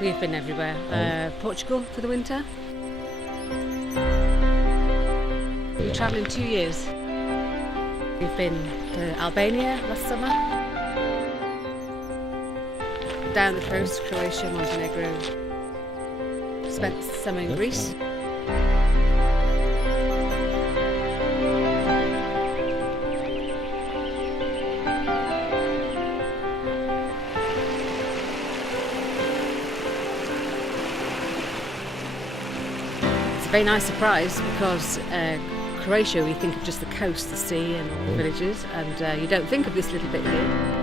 We've been everywhere. Portugal for the winter. We're travelling 2 years. We've been to Albania last summer. Down the coast, Croatia, Montenegro. Spent summer in Greece. It's a very nice surprise because Croatia, we think of just the coast, the sea and all the villages, and you don't think of this little bit here.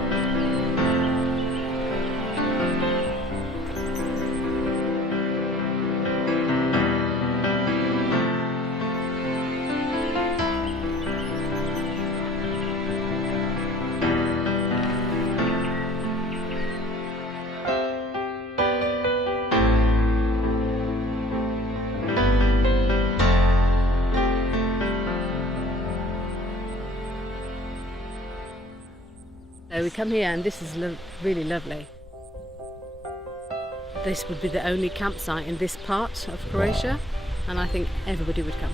So we come here and this is really lovely. This would be the only campsite in this part of Croatia, and I think everybody would come.